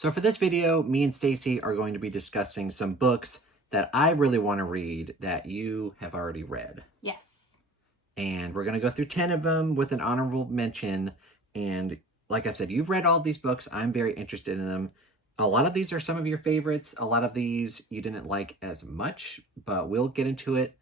So for this video, me and Stacey are going to be discussing some books that I really want to read that you have already read. Yes. And we're going to go through 10 of them with an honorable mention. And like I said, you've read all these books. I'm very interested in them. A lot of these are some of your favorites. A lot of these you didn't like as much, but we'll get into it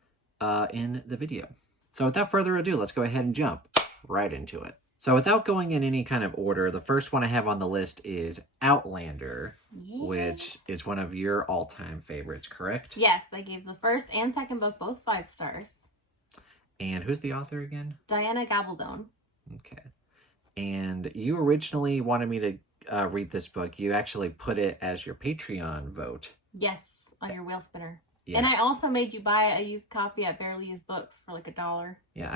in the video. So without further ado, let's go ahead and jump right into it. So without going in any kind of order, the first one I have on the list is Outlander, which is one of your all-time favorites, correct? Yes, I gave the first and second book both 5 stars. And who's the author again? Diana Gabaldon. Okay. And you originally wanted me to read this book. You actually put it as your Patreon vote. Yes, on your wheel spinner. Yeah. And I also made you buy a used copy at Barely Used Books for like $1. Yeah,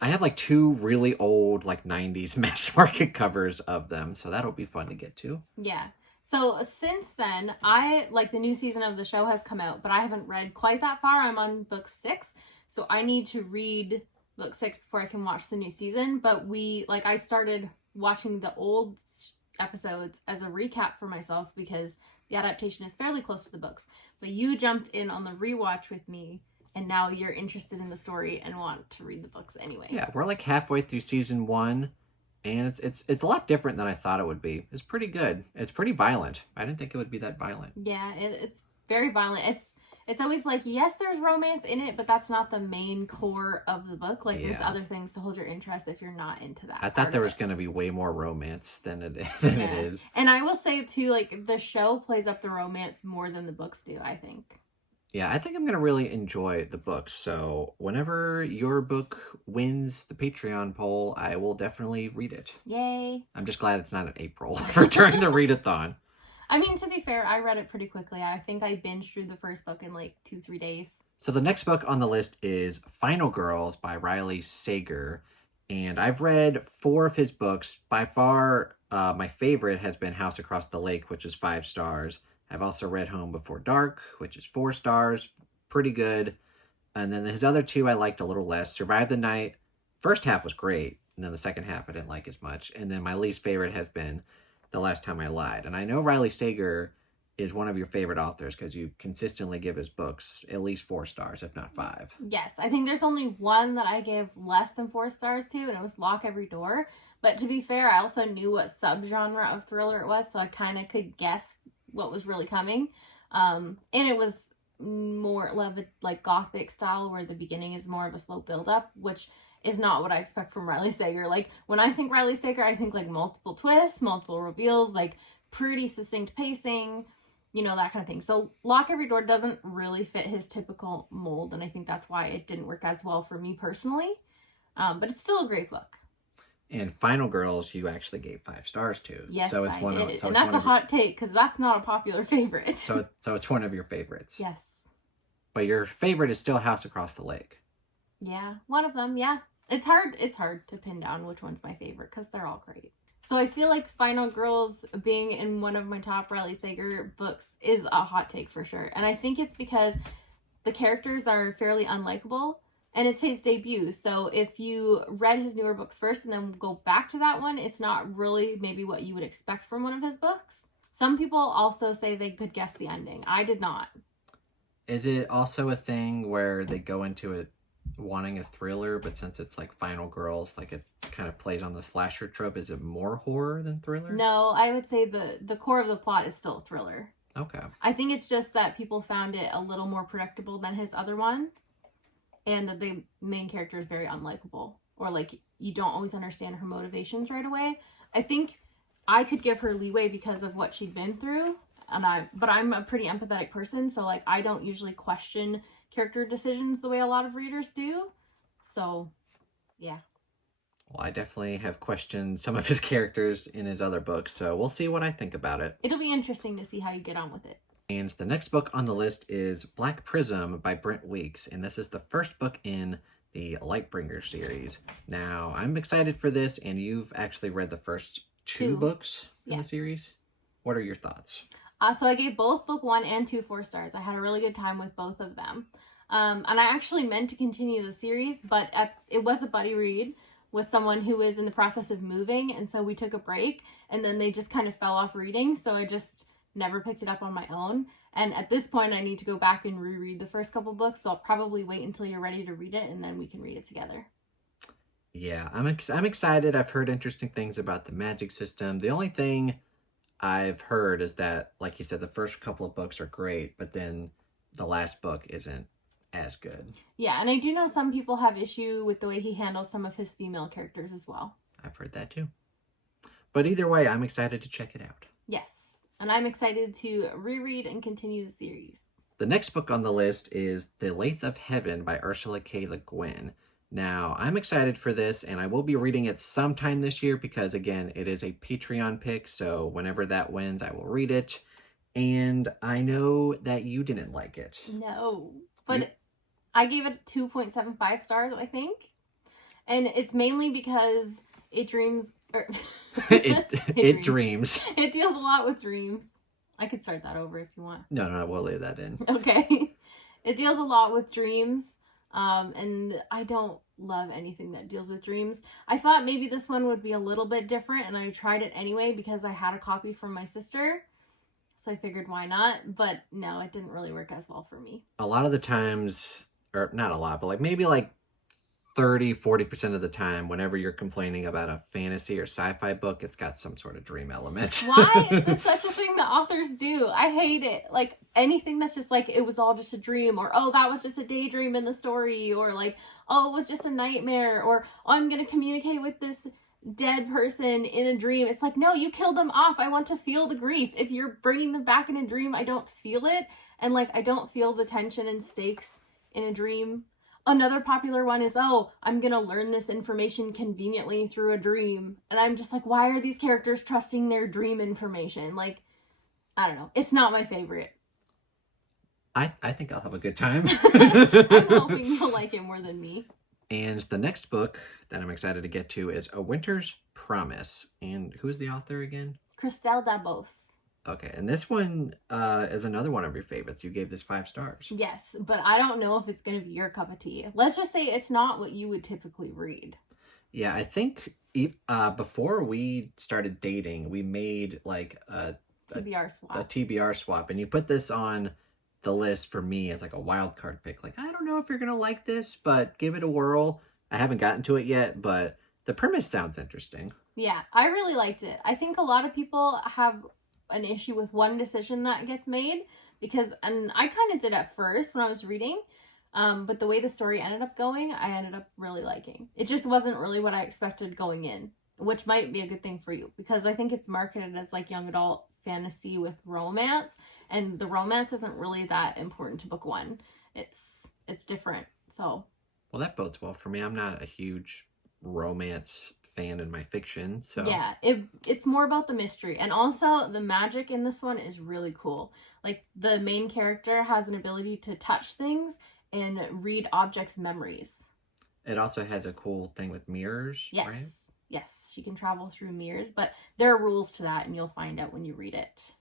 I have like 2 really old like 90s mass market covers of them, so that'll be fun to get to. Yeah. So since then, the new season of the show has come out, but I haven't read quite that far. I'm on book 6, so I need to read book 6 before I can watch the new season. But I started watching the old episodes as a recap for myself because the adaptation is fairly close to the books. But you jumped in on the rewatch with me, and now you're interested in the story and want to read the books anyway. Yeah, we're like halfway through season 1, and it's a lot different than I thought it would be. It's pretty good. It's pretty violent. I didn't think it would be that violent. Yeah, it's very violent. It's always like, yes, there's romance in it, but that's not the main core of the book. There's other things to hold your interest if you're not into that. I thought there was going to be way more romance than it is. And I will say, too, the show plays up the romance more than the books do, I think. Yeah, I think I'm going to really enjoy the books. So whenever your book wins the Patreon poll, I will definitely read it. Yay. I'm just glad it's not in April for during the readathon. I mean, to be fair, I read it pretty quickly. I think I binged through the first book in 2-3 days. So the next book on the list is Final Girls by Riley Sager. And I've read 4 of his books. By far, my favorite has been House Across the Lake, which is 5 stars. I've also read Home Before Dark, which is 4 stars. Pretty good. And then his other 2 I liked a little less. Survive the Night. First half was great. And then the second half I didn't like as much. And then my least favorite has been The Last Time I Lied. And I know Riley Sager is one of your favorite authors because you consistently give his books at least 4 stars, if not 5. Yes, I think there's only one that I gave less than 4 stars to, and it was Lock Every Door. But to be fair, I also knew what subgenre of thriller it was, so I kind of could guess what was really coming. And it was more gothic style, where the beginning is more of a slow build-up, which is not what I expect from Riley Sager. When I think Riley Sager, I think multiple twists, multiple reveals, pretty succinct pacing, that kind of thing. So Lock Every Door doesn't really fit his typical mold, and I think that's why it didn't work as well for me personally. But it's still a great book. And Final Girls, you actually gave 5 stars to. Yes, so it's I one did. Of, so and it's that's one a hot take, because that's not a popular favorite. So it's one of your favorites. Yes. But your favorite is still House Across the Lake. Yeah, one of them, yeah. It's hard to pin down which one's my favorite, because they're all great. So I feel like Final Girls being in one of my top Riley Sager books is a hot take for sure. And I think it's because the characters are fairly unlikable, and it's his debut. So if you read his newer books first and then go back to that one, it's not really maybe what you would expect from one of his books. Some people also say they could guess the ending. I did not. Is it also a thing where they go into it wanting a thriller, but since it's Final Girls, it kind of plays on the slasher trope, is it more horror than thriller? No, I would say the core of the plot is still a thriller. Okay. I think it's just that people found it a little more predictable than his other ones, and that the main character is very unlikable, or you don't always understand her motivations right away. I think I could give her leeway because of what she'd been through, but I'm a pretty empathetic person, so I don't usually question character decisions the way a lot of readers do. So, yeah. Well, I definitely have questioned some of his characters in his other books, so we'll see what I think about it. It'll be interesting to see how you get on with it. And the next book on the list is Black Prism by Brent Weeks, and this is the first book in the Lightbringer series. Now, I'm excited for this, and you've actually read the first 2 books in the series. What are your thoughts? So I gave both book 1 and 2 4 stars. I had a really good time with both of them. And I actually meant to continue the series, but it was a buddy read with someone who is in the process of moving, and so we took a break, and then they just kind of fell off reading, so I just never picked it up on my own. And at this point, I need to go back and reread the first couple books, so I'll probably wait until you're ready to read it, and then we can read it together. Yeah, I'm excited. I've heard interesting things about the magic system. The only thing I've heard is that, like you said, the first couple of books are great, but then the last book isn't as good. Yeah, and I do know some people have issue with the way he handles some of his female characters as well. I've heard that too. But either way, I'm excited to check it out. Yes, and I'm excited to reread and continue the series. The next book on the list is The Lathe of Heaven by Ursula K. Le Guin. Now, I'm excited for this, and I will be reading it sometime this year because, again, it is a Patreon pick, so whenever that wins, I will read it. And I know that you didn't like it. No, but I gave it 2.75 stars, I think. And it's mainly because it dreams... It dreams. It deals a lot with dreams. I could start that over if you want. No, we'll leave that in. Okay. It deals a lot with dreams. And I don't love anything that deals with dreams. I thought maybe this one would be a little bit different, and I tried it anyway because I had a copy from my sister. So I figured why not? But no, it didn't really work as well for me. A lot of the times, or not a lot, but maybe 30-40% of the time, whenever you're complaining about a fantasy or sci-fi book, it's got some sort of dream element. Why is this such a thing that authors do? I hate it. Like, anything that's just like, it was all just a dream, or, oh, that was just a daydream in the story, or like, oh, it was just a nightmare, or, oh, I'm going to communicate with this dead person in a dream. It's like, no, you killed them off. I want to feel the grief. If you're bringing them back in a dream, I don't feel it. And like, I don't feel the tension and stakes in a dream. Another popular one is, oh, I'm going to learn this information conveniently through a dream. And I'm just like, why are these characters trusting their dream information? Like, I don't know. It's not my favorite. I think I'll have a good time. I'm hoping you'll like it more than me. And the next book that I'm excited to get to is A Winter's Promise. And who's the author again? Christelle Dabos. Okay, and this one is another one of your favorites. You gave this 5 stars. Yes, but I don't know if it's going to be your cup of tea. Let's just say it's not what you would typically read. Yeah, I think before we started dating, we made like a TBR swap. And you put this on the list for me as like a wild card pick. Like, I don't know if you're going to like this, but give it a whirl. I haven't gotten to it yet, but the premise sounds interesting. Yeah, I really liked it. I think a lot of people have an issue with one decision that gets made and I kind of did at first when I was reading, but the way the story ended up going, I ended up really liking. It just wasn't really what I expected going in, which might be a good thing for you because I think it's marketed as like young adult fantasy with romance, and the romance isn't really that important to book one. It's different. So, well, that bodes well for me. I'm not a huge romance fan in my fiction, so yeah, it's more about the mystery, and also the magic in this one is really cool. Like, the main character has an ability to touch things and read objects' memories. It also has a cool thing with mirrors, yes, right? Yes, she can travel through mirrors, but there are rules to that, and you'll find out when you read it.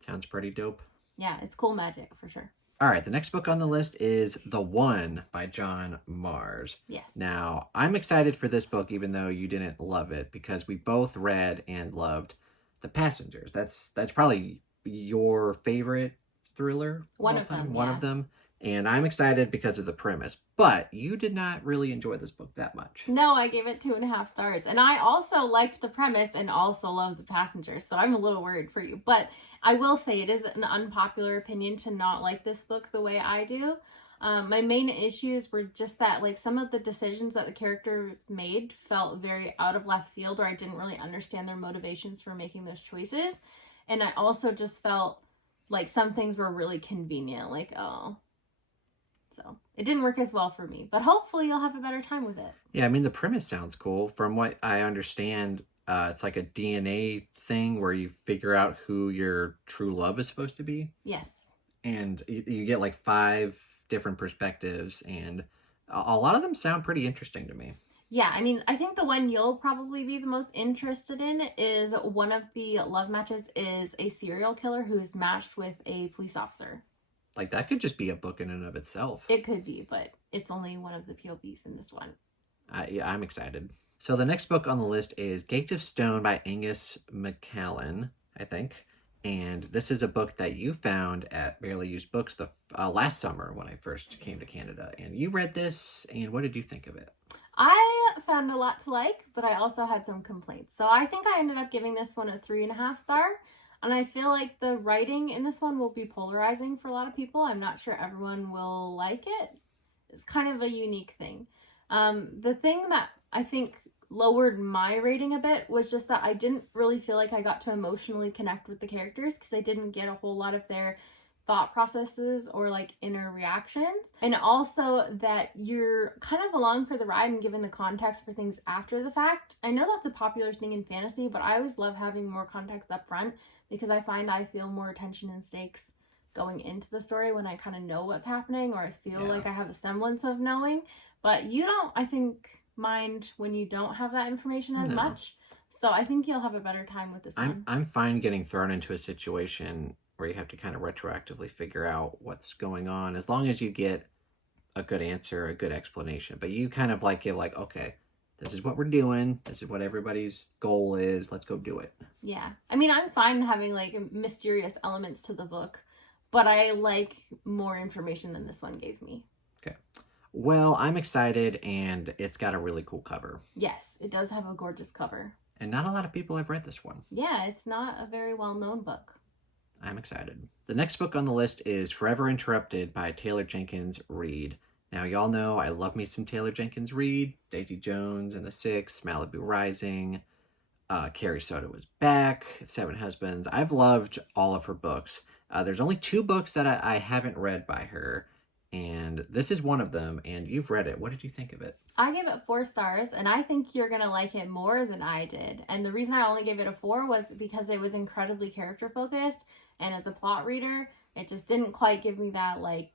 Sounds pretty dope. Yeah, it's cool magic for sure. All right, the next book on the list is The One by John Mars. Yes. Now, I'm excited for this book, even though you didn't love it, because we both read and loved The Passengers. That's probably your favorite thriller. One of them. One of them. And I'm excited because of the premise. But you did not really enjoy this book that much. No, I gave it 2.5 stars. And I also liked the premise and also loved The Passengers. So I'm a little worried for you. But I will say it is an unpopular opinion to not like this book the way I do. My main issues were just that, like, some of the decisions that the characters made felt very out of left field, or I didn't really understand their motivations for making those choices. And I also just felt like some things were really convenient. Like, oh... So it didn't work as well for me, but hopefully you'll have a better time with it. Yeah, I mean, the premise sounds cool. From what I understand, it's like a DNA thing where you figure out who your true love is supposed to be. Yes. And you get like 5 different perspectives, and a lot of them sound pretty interesting to me. Yeah, I mean, I think the one you'll probably be the most interested in is one of the love matches is a serial killer who's matched with a police officer. Like, that could just be a book in and of itself. It could be, but it's only one of the POVs in this one. Yeah, I'm excited. So the next book on the list is Gates of Stone by Angus MacCallum, I think. And this is a book that you found at Barely Used Books last summer when I first came to Canada. And you read this, and what did you think of it? I found a lot to like, but I also had some complaints. So I think I ended up giving this one a 3.5 star. And I feel like the writing in this one will be polarizing for a lot of people. I'm not sure everyone will like it. It's kind of a unique thing. The thing that I think lowered my rating a bit was just that I didn't really feel like I got to emotionally connect with the characters because I didn't get a whole lot of their thought processes or like inner reactions, and also that you're kind of along for the ride and given the context for things after the fact. I know that's a popular thing in fantasy, but I always love having more context up front because I find I feel more tension and stakes going into the story when I kind of know what's happening, or I feel like I have a semblance of knowing. But you don't, I think, mind when you don't have that information as much. So I think you'll have a better time with this one. I'm fine getting thrown into a situation where you have to kind of retroactively figure out what's going on, as long as you get a good answer, a good explanation. But you kind of like it like, okay, this is what we're doing. This is what everybody's goal is. Let's go do it. Yeah. I mean, I'm fine having like mysterious elements to the book, but I like more information than this one gave me. Okay. Well, I'm excited, and it's got a really cool cover. Yes, it does have a gorgeous cover. And not a lot of people have read this one. Yeah, it's not a very well-known book. I'm excited. The next book on the list is Forever Interrupted by Taylor Jenkins Reid. Now, y'all know I love me some Taylor Jenkins Reid. Daisy Jones and the Six, Malibu Rising, Carrie Soto Was Back, Seven Husbands. I've loved all of her books. There's only 2 books that I haven't read by her, and this is one of them, and you've read it. What did you think of it? I gave it 4 stars, and I think you're going to like it more than I did. And the reason I only gave it a 4 was because it was incredibly character-focused, and as a plot reader, it just didn't quite give me that, like,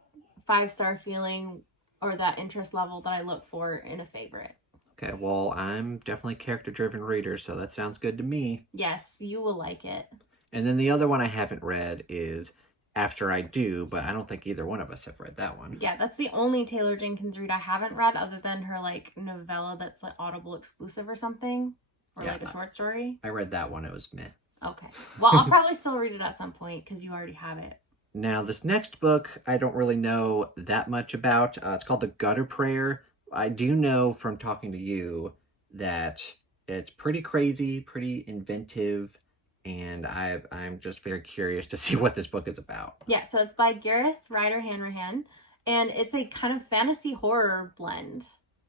5-star feeling or that interest level that I look for in a favorite. Okay, well, I'm definitely a character-driven reader, so that sounds good to me. Yes, you will like it. And then the other one I haven't read is After I Do, but I don't think either one of us have read that one. Yeah, that's the only Taylor Jenkins Reid I haven't read, other than her, like, novella that's, like, Audible exclusive or something. Or, like, a short story. I read that one. It was meh. Okay. Well, I'll probably still read it at some point, because you already have it. Now, this next book, I don't really know that much about. It's called The Gutter Prayer. I do know from talking to you that it's pretty crazy, pretty inventive, and I'm just very curious to see what this book is about. Yeah, so it's by Gareth Ryder Hanrahan, and it's a kind of fantasy horror blend,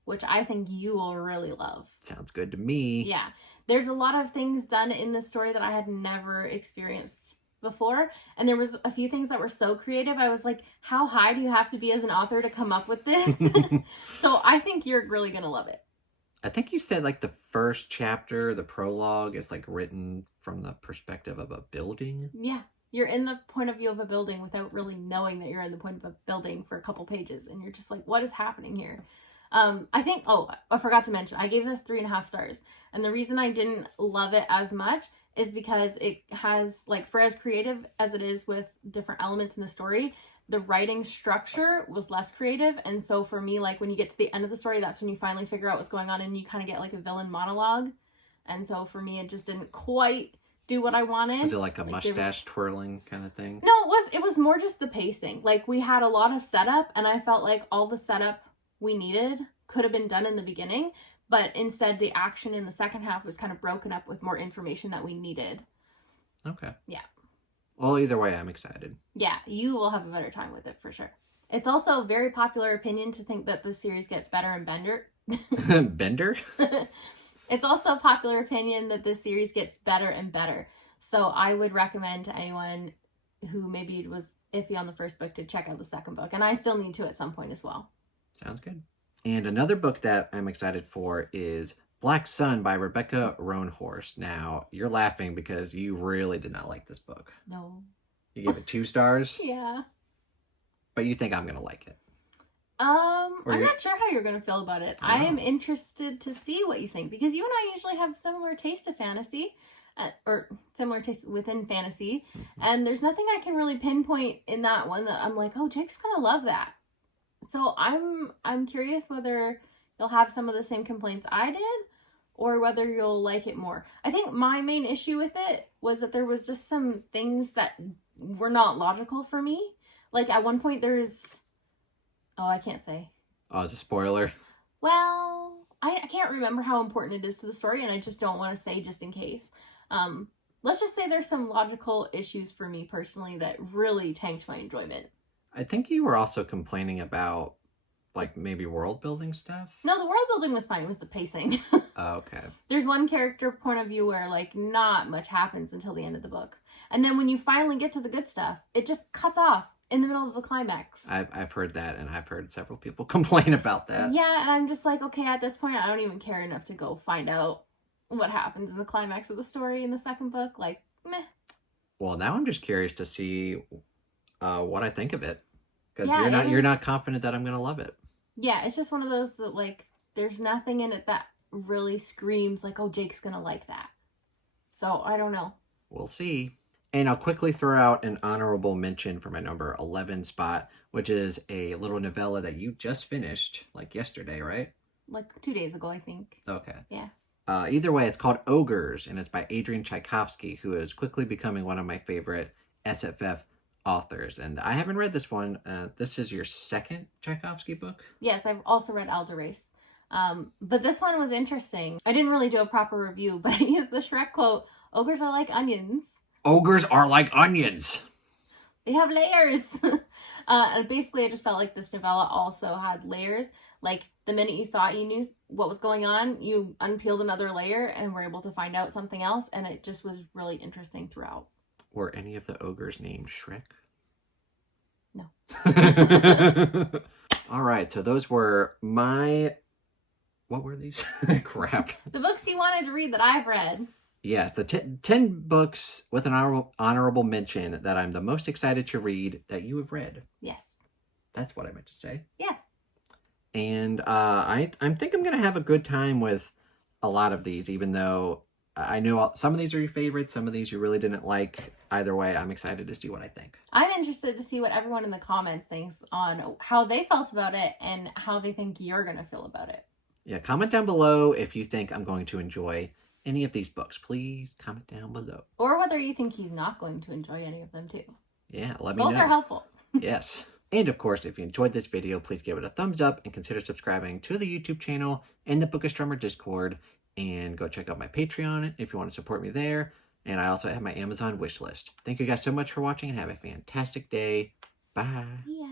which I think you will really love. Sounds good to me. Yeah, there's a lot of things done in this story that I had never experienced before, and there was a few things that were so creative. I was like, how high do you have to be as an author to come up with this? So I think you're really gonna love it. I think you said like the first chapter, the prologue, is like written from the perspective of a building. Yeah, you're in the point of view of a building without really knowing that you're in the point of a building for a couple pages, and you're just like, what is happening here? I think, I forgot to mention, I gave this 3.5 stars, and the reason I didn't love it as much is because it has, like, for as creative as it is with different elements in the story, the writing structure was less creative. And so for me, like, when you get to the end of the story, that's when you finally figure out what's going on, and you kind of get like a villain monologue. And so for me, it just didn't quite do what I wanted. Was it like a mustache twirling kind of thing? No, it was more just the pacing. Like, we had a lot of setup, and I felt like all the setup we needed could have been done in the beginning, but instead the action in the second half was kind of broken up with more information that we needed. Okay. Yeah. Well, either way, I'm excited. Yeah, you will have a better time with it for sure. It's also a very popular opinion to think that the series gets better and better. Bender? It's also a popular opinion that this series gets better and better. So I would recommend to anyone who maybe was iffy on the first book to check out the second book. And I still need to at some point as well. Sounds good. And another book that I'm excited for is Black Sun by Rebecca Roanhorse. Now, you're laughing because you really did not like this book. No. You gave it 2 stars? Yeah. But you think I'm going to like it? I'm not sure how you're going to feel about it. Oh. I am interested to see what you think, because you and I usually have similar taste to fantasy, or similar taste within fantasy, and there's nothing I can really pinpoint in that one that I'm like, oh, Jake's going to love that. So I'm curious whether you'll have some of the same complaints I did, or whether you'll like it more. I think my main issue with it was that there was just some things that were not logical for me. Like at one point there's... Oh, I can't say. Oh, it's a spoiler? Well, I can't remember how important it is to the story, and I just don't want to say just in case. Let's just say there's some logical issues for me personally that really tanked my enjoyment. I think you were also complaining about, like, maybe world building stuff? No, the world building was fine. It was the pacing. Oh, okay. There's one character point of view where, like, not much happens until the end of the book. And then when you finally get to the good stuff, it just cuts off in the middle of the climax. I've heard that, and I've heard several people complain about that. Yeah, and I'm just like, okay, at this point, I don't even care enough to go find out what happens in the climax of the story in the second book. Like, meh. Well, now I'm just curious to see what I think of it. Because Yeah, you're not confident that I'm going to love it. Yeah, it's just one of those that, like, there's nothing in it that really screams like, oh, Jake's gonna like that. So, I don't know. We'll see. And I'll quickly throw out an honorable mention for my number 11 spot, which is a little novella that you just finished, like yesterday, right? Like 2 days ago, I think. Okay. Yeah. Either way, it's called Ogres, and it's by Adrian Tchaikovsky, who is quickly becoming one of my favorite SFF authors. And I haven't read this one. This is your second Tchaikovsky book? Yes, I've also read Alderace. But this one was interesting. I didn't really do a proper review, but I used the Shrek quote, ogres are like onions. Ogres are like onions. They have layers. And basically, I just felt like this novella also had layers. Like, the minute you thought you knew what was going on, you unpeeled another layer and were able to find out something else. And it just was really interesting throughout. Were any of the ogres named Shrek? No. All right, so those were my... What were these? Crap. The books you wanted to read that I've read. Yes, the 10 books with an honorable mention that I'm the most excited to read that you have read. Yes. That's what I meant to say. Yes. And I think I'm going to have a good time with a lot of these, even though I know some of these are your favorites, some of these you really didn't like. Either way, I'm excited to see what I think. I'm interested to see what everyone in the comments thinks on how they felt about it and how they think you're going to feel about it. Yeah, comment down below if you think I'm going to enjoy any of these books. Please comment down below. Or whether you think he's not going to enjoy any of them too. Yeah, let me know. Both are helpful. Yes. And of course, if you enjoyed this video, please give it a thumbs up and consider subscribing to the YouTube channel and the Book Astronomer Discord. And go check out my Patreon if you want to support me there. And I also have my Amazon wish list. Thank you guys so much for watching and have a fantastic day. Bye. Yeah.